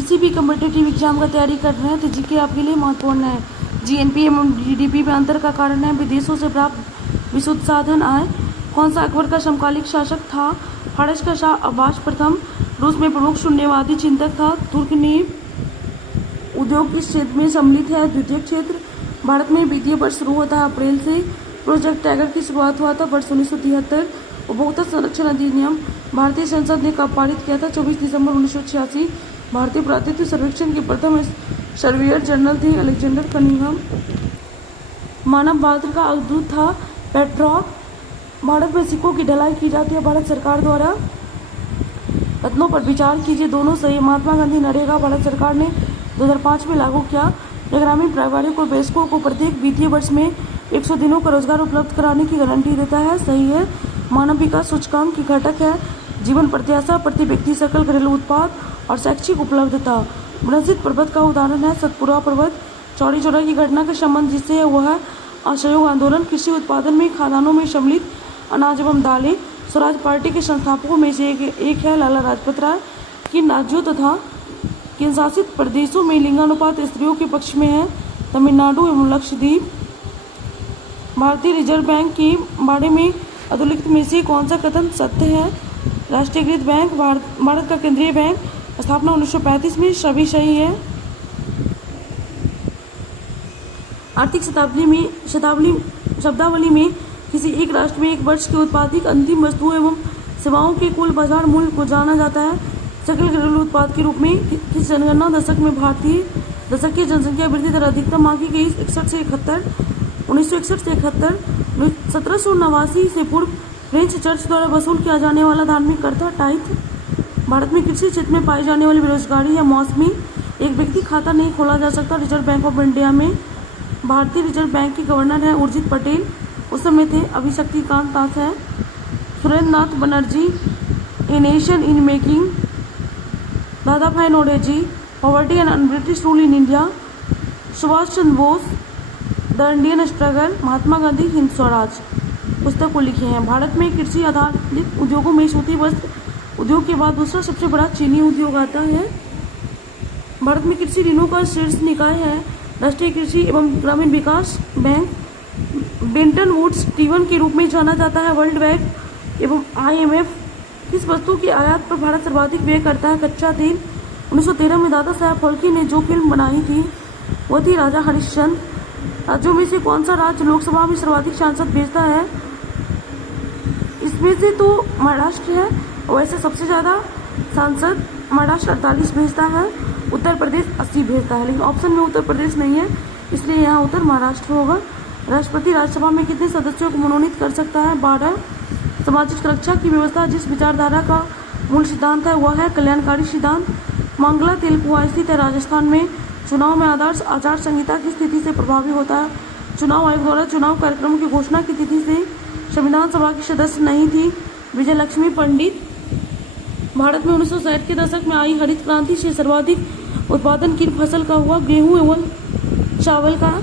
किसी भी competitive exam का तैयारी कर रहे हैं तो जीके आपके लिए महत्वपूर्ण है। जीएनपी एवं जीडीपी में अंतर का कारण है विदेशों से प्राप्त विशुद्ध साधन आय। कौन सा अकबर का समकालिक शासक था? फारस का शाह अब्बास प्रथम। रूस में प्रमुख शून्यवादी चिंतक था तुर्गेनेव। उद्योग किस क्षेत्र में सम्मिलित है? द्वितीय क्षेत्र। भारत में वित्तीय वर्ष शुरू होता है अप्रैल से। प्रोजेक्ट टाइगर की शुरुआत हुआ था वर्ष 1973। उपभोक्ता संरक्षण अधिनियम भारतीय संसद ने कब पारित किया था? 24 दिसंबर 1986। भारतीय पुरातत्व सर्वेक्षण के प्रथम सर्वेयर जनरल थे अलेक्जेंडर कनिंघम। मानव बहादुर का अवधूत था पेट्रॉक। भारत में सिक्कों की ढलाई की जाती है भारत सरकार द्वारा। रत्नों पर विचार कीजिए, दोनों सही। महात्मा गांधी नरेगा भारत सरकार ने 2005 में लागू किया। ग्रामीण पारिवारिक और वयस्कों को प्रत्येक वित्तीय वर्ष में 100 दिनों का रोजगार उपलब्ध कराने की गारंटी देता है। सही है। मानव विकास सूचकांक की घटक है जीवन प्रत्याशा, प्रति व्यक्ति सकल घरेलू उत्पाद और शैक्षिक उपलब्धता। वनसित पर्वत का उदाहरण है सतपुरा पर्वत। चौरी चौरा की घटना का संबंध जिससे है वह है असहयोग आंदोलन। कृषि उत्पादन में खाद्यान्नों में सम्मिलित अनाज एवं दालें। स्वराज पार्टी के संस्थापकों में से एक है लाला लाजपत राय। किन राज्यों तथा केंद्र शासित प्रदेशों में लिंगानुपात स्त्रियों के पक्ष में है? तमिलनाडु एवं लक्षद्वीप। भारतीय रिजर्व बैंक के बारे में अधोलिखित में से कौन सा कथन सत्य है? राष्ट्रीयकृत बैंक भारत का केंद्रीय बैंक, स्थापना 1935 में। सभी सही है। आर्थिक शब्दावली में किसी एक राष्ट्र में एक वर्ष के उत्पादित अंतिम वस्तुओं एवं सेवाओं के कुल बाजार मूल्य को जाना जाता है सकल घरेलू उत्पाद के रूप में। किस जनगणना दशक में भारतीय दशक की जनसंख्या वृद्धि दर अधिकतम आंकी गई? 61 से 71। 1961 से 71। 1789 से पूर्व फ्रेंच चर्च द्वारा वसूल किया जाने वाला धार्मिक कर था टाइथ। भारत में कृषि क्षेत्र में पाई जाने वाली बेरोजगारी या मौसमी। एक व्यक्ति खाता नहीं खोला जा सकता रिजर्व बैंक ऑफ इंडिया में। भारतीय रिजर्व बैंक के गवर्नर हैं उर्जित पटेल, उस समय थे। अभी शक्तिकांत दास है। Surendra Nath Banerjee, a nation in making. Dada Bhai Naoroji, poverty and British rule in India. Subhash Chandra Bose, the Indian struggle. Mahatma Gandhi, Hind Swaraj पुस्तक को लिखे हैं। भारत में कृषि आधारित उद्योगों में सूती वस्त्र उद्योग के बाद दूसरा सबसे बड़ा चीनी उद्योग आता है। भारत में कृषि ऋणों का शीर्ष निकाय है राष्ट्रीय कृषि एवं ग्रामीण विकास बैंक। बेंटन वुड्स स्टीवन के रूप में जाना जाता है। वर्ल्ड बैंक एवं IMF किस वस्तु की आयात पर भारत सर्वाधिक व्यय करता है? कच्चा तेल। 1913 में दादा साहब फाल्के ने जो फिल्म बनाई थी वो थी राजा हरिश्चंद्र। राज्यों में से कौन सा राज्य लोकसभा में सर्वाधिक सांसद भेजता है? इसमें से तो महाराष्ट्र है। वैसे सबसे ज़्यादा सांसद महाराष्ट्र 48 भेजता है। उत्तर प्रदेश 80 भेजता है, लेकिन ऑप्शन में उत्तर प्रदेश नहीं है, इसलिए यहाँ उत्तर महाराष्ट्र होगा। राष्ट्रपति राज्यसभा में कितने सदस्यों को मनोनीत कर सकता है? 12। सामाजिक सुरक्षा की व्यवस्था जिस विचारधारा का मूल सिद्धांत है वह है कल्याणकारी सिद्धांत। मंगला तेल कुआं स्थित है राजस्थान में। चुनाव में आदर्श आचार संहिता की स्थिति से प्रभावी होता है? चुनाव आयोग द्वारा चुनाव कार्यक्रमों की घोषणा की तिथि से संविधान सभा की सदस्य नहीं थी विजय लक्ष्मी पंडित। भारत में 1960 के दशक में आई हरित क्रांति से सर्वाधिक उत्पादन किन फसल का हुआ? गेहूं एवं चावल का।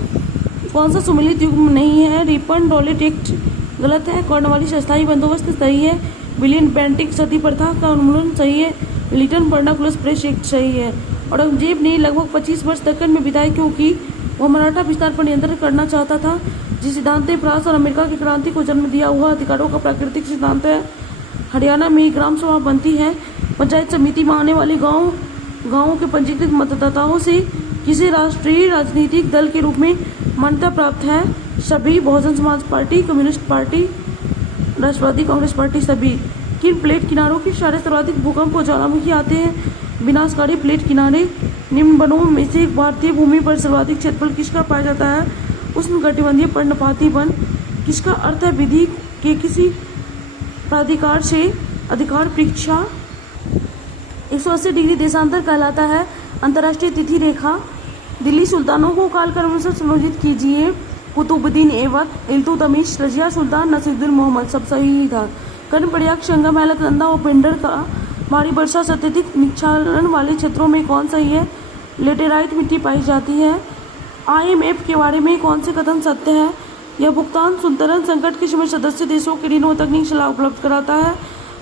कौन सा सुमेलित युग नहीं है? रिपन डॉलेट एक्ट गलत है। कॉर्नवालिस अस्थायी बंदोबस्त सही है। विलियम बेंटिक सती प्रथा का उन्मूलन सही है। लिटन वर्नाकुलर प्रेस एक्ट सही है। औरंगजेब ने लगभग 25 वर्ष दक्कन में बिताई क्योंकि वह मराठा विस्तार पर नियंत्रण करना चाहता था। जिस सिद्धांत ने फ्रांस और अमेरिका की क्रांति को जन्म दिया वह अधिकारों का प्राकृतिक सिद्धांत है। हरियाणा में ग्राम सभा बनती है। पंचायत समिति में आने वाले गाँवों के पंजीकृत मतदाताओं से किसी राष्ट्रीय राजनीतिक दल के रूप में मान्यता प्राप्त है? सभी। Bahujan Samaj party, communist party, राष्ट्रवादी कांग्रेस पार्टी, सभी। किन प्लेट किनारों के इशारे सर्वाधिक भूकंप और ज्वालामुखी आते हैं? विनाशकारी प्लेट किनारे। निम्न वनों में से भारतीय भूमि पर सर्वाधिक क्षेत्रफल किसका पाया जाता है? उष्णकटिबंधीय पर्णपाती वन। किसका अर्थ है विधि के किसी प्राधिकार से अधिकार परीक्षा? 180 डिग्री देशांतर कहलाता है। अंतर्राष्ट्रीय तिथि रेखा। दिल्ली सुल्तानों को कालक्रम से संयोजित कीजिए। कुतुबुद्दीन ऐबक, इल्तुतमिश, रजिया सुल्तान, नसीरुद्दीन मोहम्मद। सब सही था। कर्णप्रयाग, संगम, अलकनंदा और पिंडर का भारी वर्षा से अत्यधिक निक्षालन वाले क्षेत्रों में कौन सही है? लेटेराइट मिट्टी पाई जाती है। IMF के बारे में कौन से कथन सत्य है? यह भुगतान संतरण संकट के समय सदस्य देशों के ऋण और तकनीक सलाह उपलब्ध कराता है।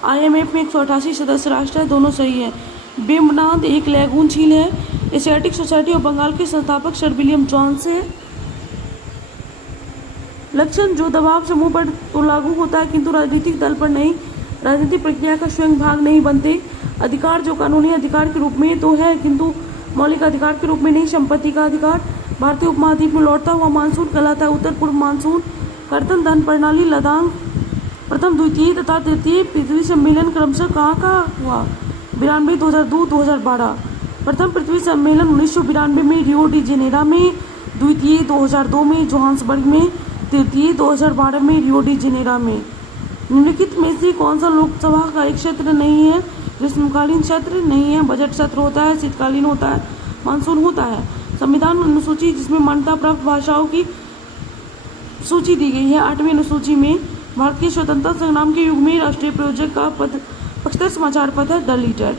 IMF में 188 सदस्य राष्ट्र है। दोनों सही है। वेम्बनाड एक लैगून झील है। एशियाटिक सोसाइटी ऑफ बंगाल के संस्थापक सर विलियम जॉन्स है। लक्षण जो दबाव समूह पर तो लागू होता है किंतु राजनीतिक दल पर नहीं, राजनीतिक प्रक्रिया का स्वयं भाग नहीं बनते। अधिकार जो कानूनी अधिकार के रूप में तो है किंतु मौलिक अधिकार के रूप में नहीं। संपत्ति का अधिकार भारतीय उपमहाद्वीप में लौटता हुआ मानसून कहलाता है। उत्तर पूर्व मानसून कर्तन धन प्रणाली लद्दाख प्रथम द्वितीय तथा तृतीय पृथ्वी सम्मेलन क्रमशः कहाँ हुआ? 92, 2002, 2012। प्रथम पृथ्वी सम्मेलन 1992 में रियो डी जेनेरो में, द्वितीय 2002 में जोहान्सबर्ग में, तृतीय 2012 में रियो डी जेनेरो में। निम्नलिखित में से कौन सा लोकसभा कार्यक्षेत्र नहीं है? ग्रीष्मकालीन सत्र नहीं है, बजट सत्र होता है, शीतकालीन होता है, मानसून होता है। संविधान अनुसूची जिसमें मान्यता प्राप्त भाषाओं की सूची दी गई है 8वीं अनुसूची में। भारत के स्वतंत्रता संग्राम के युग में राष्ट्रीय प्रयोजक का पद पक्षधर समाचार पत्र है द लीडर।